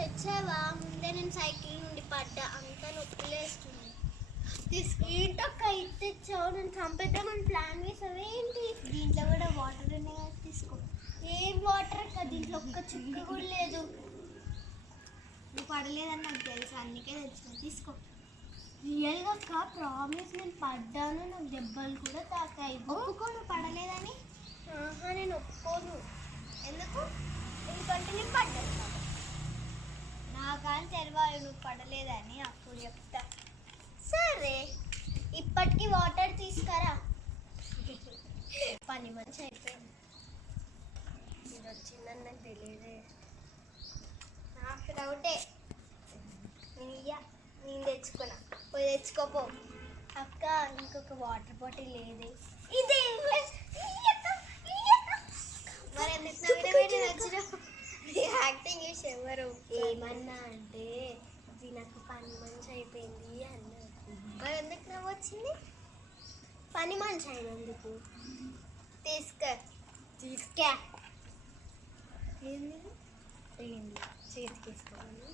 తెచ్చావా? ముందే నేను సైకిల్ నుండి పడ్డా, అంతా నొప్పిలేస్తుంది. ఏంటక్క ఇది తెచ్చావు? నేను చంపేద్దామని ప్లాన్ వేసావా ఏంటి? దీంట్లో కూడా వాటర్ ఉన్నాయి, తీసుకో. ఏం వాటర్ అక్క? దీంట్లో ఒక్క చుక్క కూడా లేదు. నువ్వు పడలేదని నాకు తెలుసు, అందుకే తెచ్చిన, తీసుకో. రియల్గా అక్క, ప్రామిస్ నేను పడ్డాను, నాకు దెబ్బలు కూడా తాకాయి. ఒప్పుకో నువ్వు పడలేదని. నేను ఒప్పుకోను. ఎందుకు? ఎందుకంటే నేను పడ్డాను. నా కానీ తెలవాలి నువ్వు పడలేదని, అప్పుడు చెప్తా. సరే, ఇప్పటికి వాటర్ తీసుకురా. పని మంచి అయిపోయింది. ఇది వచ్చిందని నాకు తెలియదే. నాకు డౌటే. నేను తెచ్చుకున్నా, పోయి తెచ్చుకోపో. అక్క, ఇంకొక వాటర్ బాటిల్ లేదే? ఇదే మరి ఎందుకు యాక్టింగ్ చేసి ఎవరు ఏమన్నా అంటే ఇది నాకు పని మంచి అయిపోయింది అన్నారు. మరి ఎందుకు నవ్వు వచ్చింది? పని మంచి అయినందుకు. తీసుకా ఏంది చేతికి వేసుకోవాలి.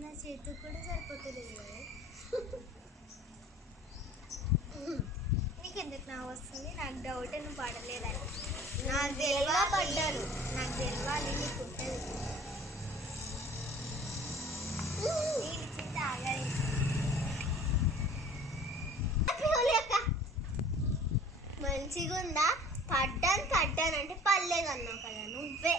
నా చేతికి కూడా సరిపోతుంది కదా. నీకు ఎందుకు నవ్వు వస్తుంది? నాకు డౌట్ నువ్వు పడలేదని. నాకు తెలియగా పడ్డాను, నాకు తెలియాలి. నీకు ఉంటుంది మంచిగా ఉందా? పడ్డాను అంటే పర్లేదు అన్నావు కదా నువ్వే.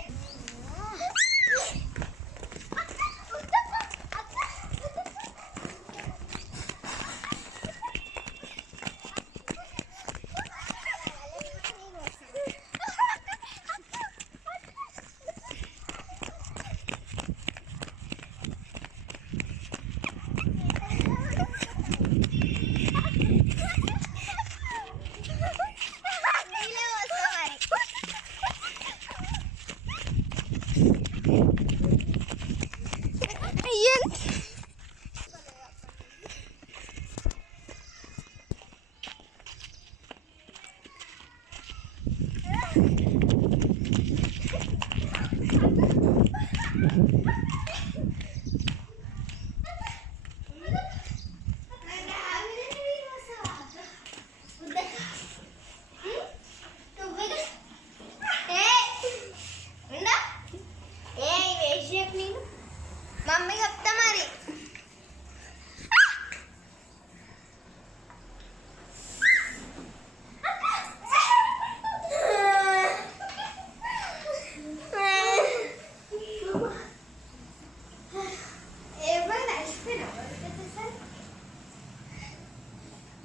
మమ్మీ చెప్తా మరి.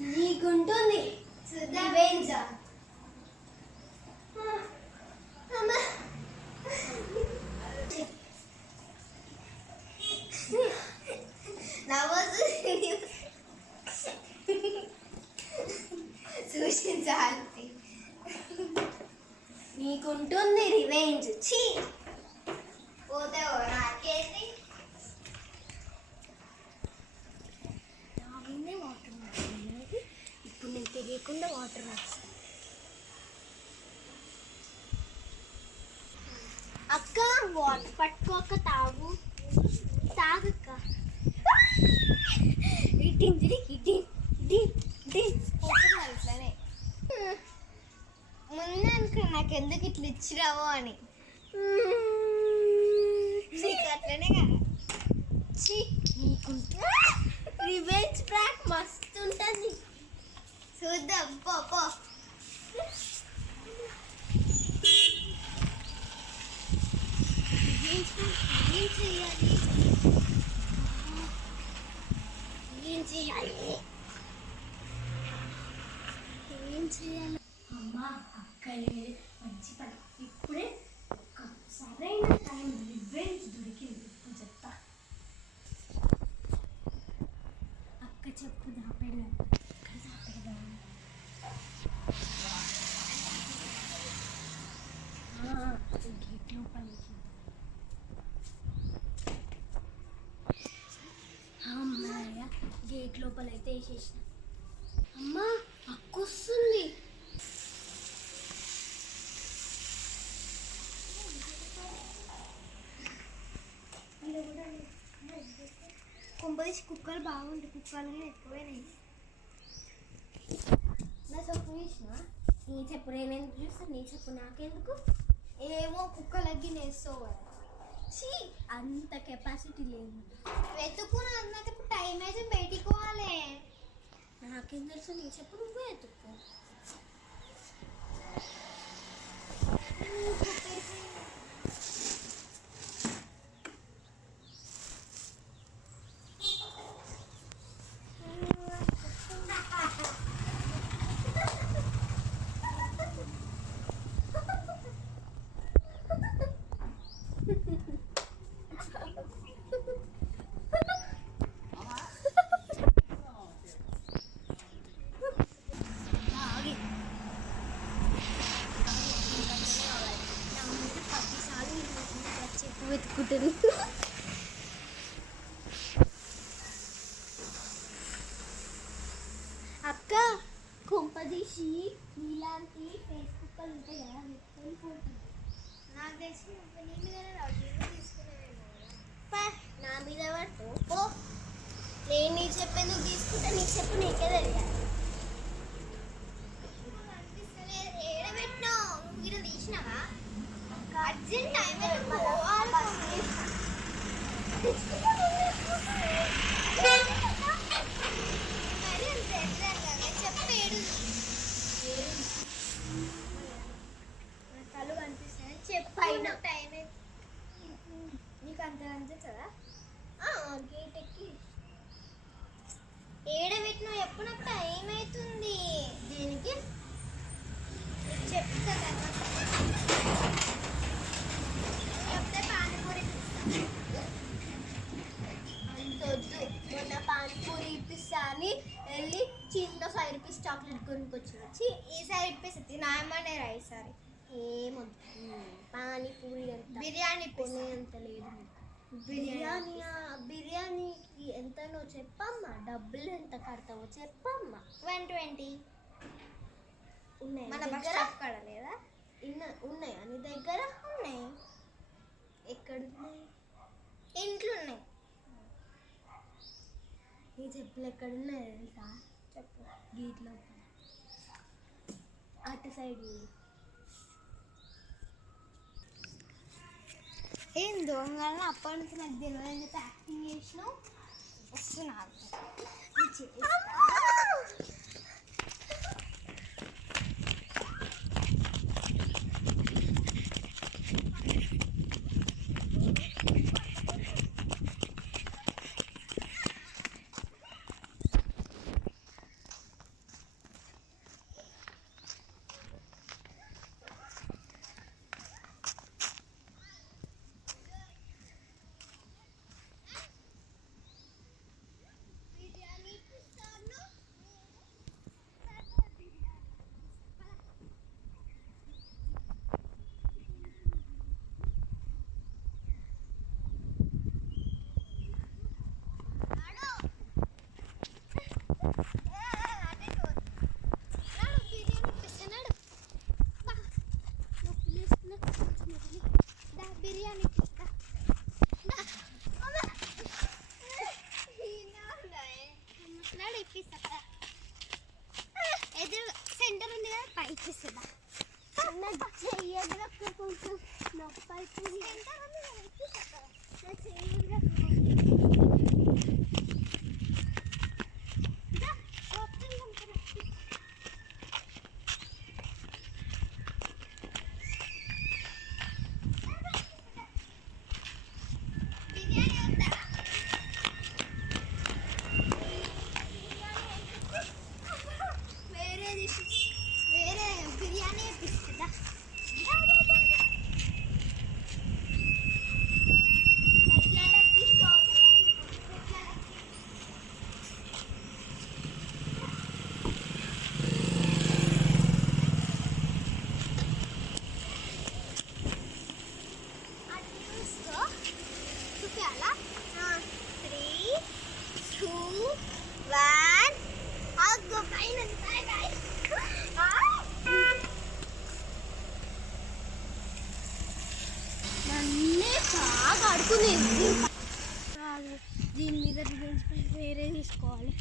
నీకుంటుంది నీకుంటుంది రివెంజ్. చీ పోతే నాకేంటి? నా మీదే వాటర్ వస్తుంది. ఇప్పుడు నేను తెలియకుండా వాటర్ వస్తుంది. అక్క, వాటర్ పట్టుకోక తాగు. తాగక్క. అట్లనే ముందే అనుకో నాకు ఎందుకు ఇట్లా ఇచ్చిరావో అని. నీకు అట్లనే కదా. రివెంజ్ ప్రాంక్ మస్తు ఉంటుంది. చూద్దాం, పో పో. ఏం చేయాలి? అమ్మా అక్కలే మంచి పని. ఇప్పుడే ఒక సరైన టైం రివెంజ్ దొరికింది. ఇప్పుడు చెప్తా. అక్క చెప్పు, దాపెడదాం. గేట్ లోపలికి. అమ్మాయ గేట్ లోపలైతే వేసేసిన. అమ్మా, అక్క వస్తుంది. చేసి కుక్కలు బాగుంటాయి, కుక్కలు ఎక్కువైనాయి. నా చెప్పు చూసిన, నీ చెప్పు నేనెందుకు చూస్తాను, నీ చెప్పు నాకెందుకు? ఏమో కుక్కలకి నేస్తావు చీ, అంత కెపాసిటీ లేదు. వెతుకున్నా నాకు ఇప్పుడు టైం అయితే బయటికి పోవాలి. నాకేం తెలుసు, నీ చెప్పు నువ్వే వెతుక్కో. వెతుకుంటుంది. అక్క కుంపదీసి నీలాంటి ఫేస్బుక్ ఉంటాయి కదా వెతుకొని పోతుంది. నాకు తెలిసి నీ మీద తీసుకున్నావేమో. నా మీద పట్టు పో. నేను నీకు చెప్పేందుకు తీసుకుంటా, నీకు చెప్పు నీకే తెలియాలి. ఏడబెట్టినావు నువ్వు గిడ తీసినావా? అర్జెంట్ టైం చెప్పేడు కళ్ళు కనిపిస్తాయి చెప్పైనా టైం నీకు అంత కనిపిస్తుందా? గేట్ ఎక్కి ఏడబెట్టినావు ఎప్పుడు నాకు టైం అవుతుంది. దీనికి చెప్తా కదా, చెప్తే పానీపూరి అంతొద్దు. మొన్న పానీపూరి ఇప్పిస్తా అని వెళ్ళి చిన్న 5 రూపీస్ చాక్లెట్ కొనుక్కొచ్చి ఈసారి ఇప్పిస్తుంది నాయమనే రా. ఈసారి ఏమొద్దు, పానీపూరి అంత బిర్యానీ కొనేంత లేదు. బిర్యానీకి ఎంతనో చెప్పమ్మా, డబ్బులు ఎంత కడతావో చెప్పమ్మా. 120 ఉన్నాయి మన దగ్గర. లేదా ఉన్నాయా నీ దగ్గర? ఉన్నాయి. ఎక్కడున్నాయి? ఇంట్లో ఉన్నాయి. నీ చెప్పులు ఎక్కడున్నాయి తెలుసా? చెప్పు. గీట్లో అటు సైడ్. ఏం దొంగలను అప్పటి నుంచి నాకు తెలియదు యాక్టింగ్ చేసినావు. వస్తున్నాను బిర్యానీ ఇప్పిస్తా. ఎదురు సెంటర్ ఉంది కదా, పై ఇప్పిస్తుందా? చెయ్యదురా కొంచెం నొప్పి అవుతుంది. సెంటర్ ఉంది కదా, ఇప్పిస్తా. చెయ్యదురా వేరే బిర్యానీ ఇప్పిస్తుందా? చూపించాలా? 3, 2, 1 ఆగు పైన నన్నే బాగా ఆడుకునేది. దీని మీద రివెంజ్ వేరే తీసుకోవాలి.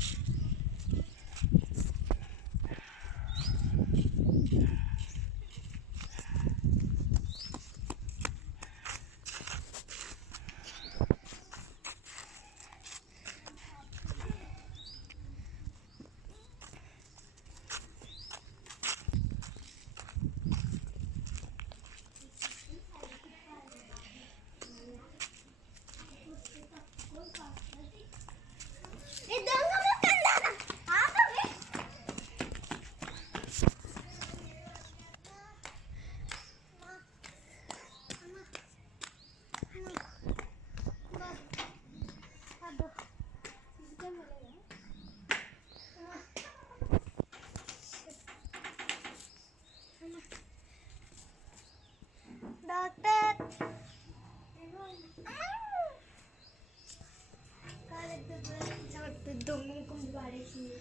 డాక్టర్ దొంగ ముఖం పాడేసింది.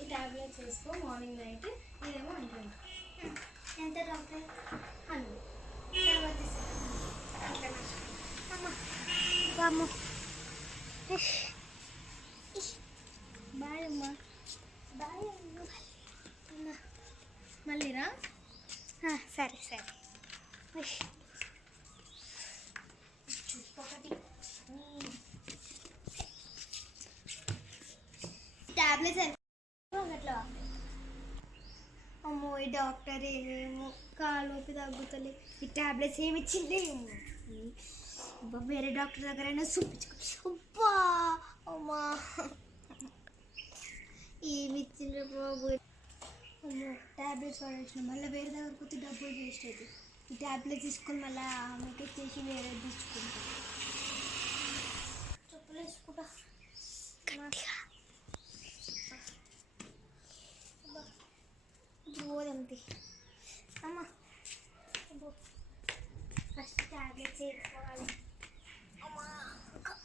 ఈ టాబ్లెట్స్ వేసుకో మార్నింగ్ నైట్. ఇదేమో అంటుంది ఎంత డాక్టర్? 100. అమ్మ బాయ్ అమ్మా. బాయ్ అమ్మ. మళ్ళీ రా. సరే సరే. టాబ్లెట్స్ అట్లా. అమ్మో ఈ డాక్టర్ ఏమేమో కాలోపి తగ్గుతలే. ఈ టాబ్లెట్స్ ఏమి ఇచ్చిందే ఏమో. వేరే డాక్టర్ దగ్గరైనా చూపించుకో. అబ్బా అమ్మా ఏమి ఇచ్చిండ్రు బాబు. అమ్మో టాబ్లెట్స్ వాడేసిన మళ్ళీ వేరే దగ్గరకు వచ్చి డబ్బులు వేస్ట్ అవుతుంది. ఈ టాబ్లెట్స్ తీసుకొని మళ్ళీ ఆమెకి చేసి వేరే తీసుకుంటాం. చెప్పులు వేసుకుంటా. పోదంతే అమ్మ. ఫస్ట్ టాబ్లెట్స్ వేసుకోవాలి. అమ్మా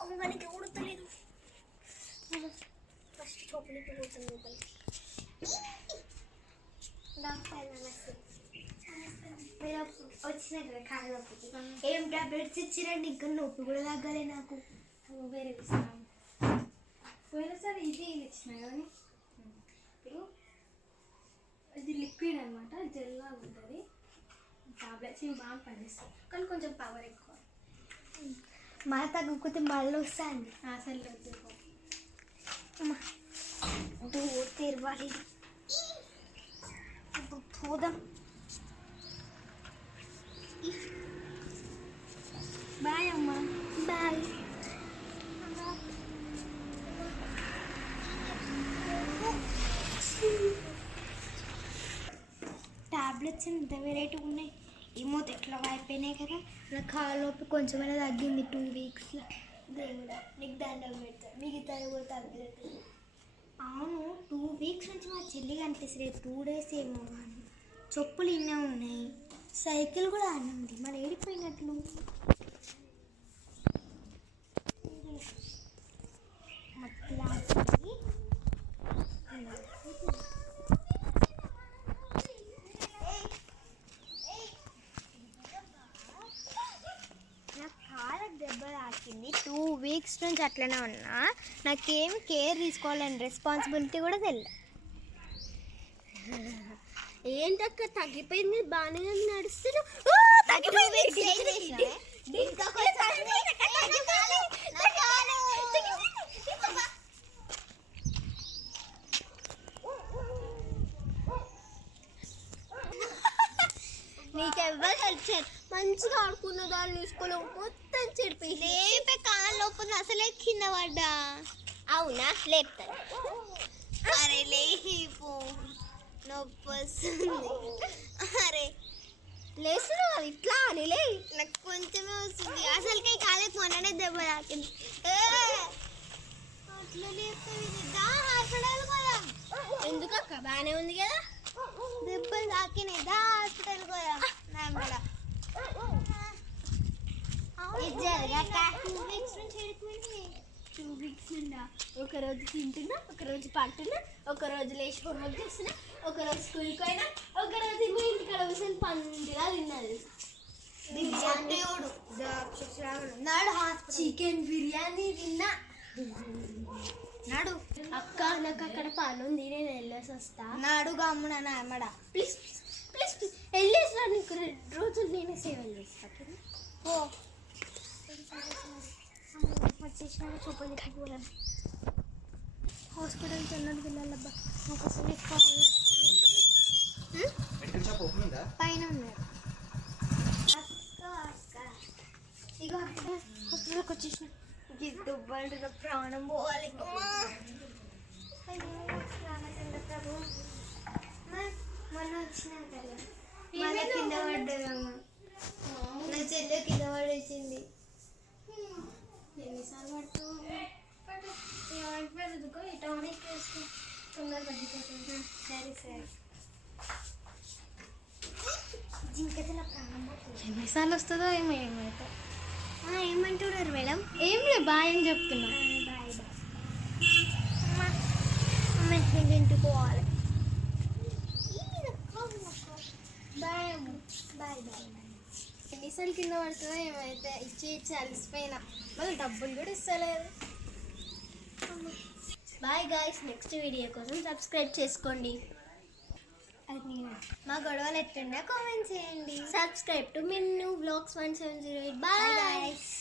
అమ్మగానికి ఉడతలేదు. ఫస్ట్ చూపలికి పోతుంది. డాక్టర్ నమస్తే. మీరు వచ్చినా కదా కాళ్ళకి ఏం టాబ్లెట్స్ ఇచ్చిరండి? ఇంకా నొప్పి కూడా తగ్గలే నాకు. వేరే ఇస్తాను. పోయినసారి ఇది ఇచ్చిన కానీ ఇప్పుడు ఇది లిక్విడ్ అనమాట, జెల్లా ఉంటుంది. టాబ్లెట్స్ ఇవి బాగా పనిచేస్తాయి కానీ కొంచెం పవర్ ఎక్కువ. మళ్ళీ తగ్గకపోతే మళ్ళీ వస్తాండి. అసలు వద్దు. డోర్ తెరవాలి. పోదాం. బాయ్ అమ్మ. బాయ్. టాబ్లెట్స్ ఎంత వెరైటీ ఉన్నాయి ఏమో. ఎట్లా అయిపోయినాయి కదా. నా కాళ్ళలోపు కొంచెమైనా తగ్గింది 2 వీక్స్లో. దేవుడా నీకు దండం పెడతాను. మిగతా కూడా తగ్గలేదు. అవును 2 వీక్స్ నుంచి మా చెల్లి కనిపిస్తుంది. 2 డేస్ ఏమో కానీ చెప్పులు ఇన్నే ఉన్నాయి. సైకిల్ కూడా అన్నీ ఉంది. మరి ఏడిపోయినట్లు. దెబ్బ తాకింది. 2 వీక్స్ నుంచి అట్లనే ఉన్నా. నాకేం కేర్ తీసుకోవాలని రెస్పాన్సిబిలిటీ కూడా తెలియదు. ఏంటక్క తగ్గిపోయింది బాగానే నడుస్తుంది. నీకెవ్వరు హెల్ప్ చేయరు. మంచిగా ఆడుకున్న దాన్ని తీసుకోలేవు. మొత్తం చెడిపోయి లేపే కాళ్ళ లోపల అసలే కింద పడ్డా. అవునా లేపుతాను. అరే లేపో నొప్పి వస్తుంది. అరే లేస్తున్నావు ఇట్లా అని లే. నాకు కొంచెమే వస్తుంది. అసలుకే కాలేపు మొన్ననే దెబ్బ తాకింది. అట్లా లేపుతా హాస్పిటల్ పోదాం. ఎందుకక్క బాగానే ఉంది కదా. దెబ్బలు తాకినాయి. దా హాస్పిటల్ పోదాం. నా మేడ 2 వీక్స్ నుంచి ఎడుకుని. 2 వీక్స్ నుండా ఒకరోజు తింటున్నా, ఒకరోజు పంటున్నా, ఒకరోజు లేచి హోంవర్క్ చేస్తున్నా, ఒకరోజు స్కూల్కి పోయినా, ఒకరోజు మీ ఇంటికాడ కూర్చొని పండుగ తిన్నది. నాడు చికెన్ బిర్యానీ తిన్నా. నాడు అక్క నాకు అక్కడ పని ఉంది, నేను వెళ్ళేసి వస్తా. నాడు గమ్మున నామడ ప్లీజ్ ప్లీజ్ ప్లీజ్ వెళ్ళేసా, నీకు 2 రోజులు నేనే సేవలు చేస్తాను. ఓ వచ్చేసిన చూపని పోలేను. హాస్పిటల్ తిన్నాడు పిల్లలబ్బా, నాకు అసలు పైన ఉన్నారు. ఇక హాస్పిటల్కి వచ్చేసిన, దుబ్బంటే ప్రాణం పోవాలి. రామచంద్ర ప్రభు మొన్న వచ్చినా కదా, మళ్ళీ కింద పడ్డదమ్మా. నా చెల్లె కింద పడేసింది. ఎన్నిసార్లు పడుతూ ఏమంటుకో ఈ టానిక్ వేసుకో, తొందర పడిపోతుంది. సరే సరే. జింకతల ప్రాణం పోతుంది. ఎన్నిసార్లు వస్తుందో ఏమో ఏమైతే. ఏమంటున్నారు మేడం? ఏం లేదు, బాయ్ అని చెప్తున్నా. Bye bye. నేను ఇంటికి పోవాలి. Bye bye bye. ఎన్నిసార్లు కింద పడుతుందో ఏమైతే. ఇచ్చి అలసిపోయినా, మళ్ళీ డబ్బులు కూడా ఇస్తలేదు. బాయ్ గాయ్స్, నెక్స్ట్ వీడియో కోసం సబ్స్క్రైబ్ చేసుకోండి. మా గొడవలు ఎట్లుండే కామెంట్ చేయండి. Subscribe to Minnu vlogs 1708. బాయ్ గాయ్స్.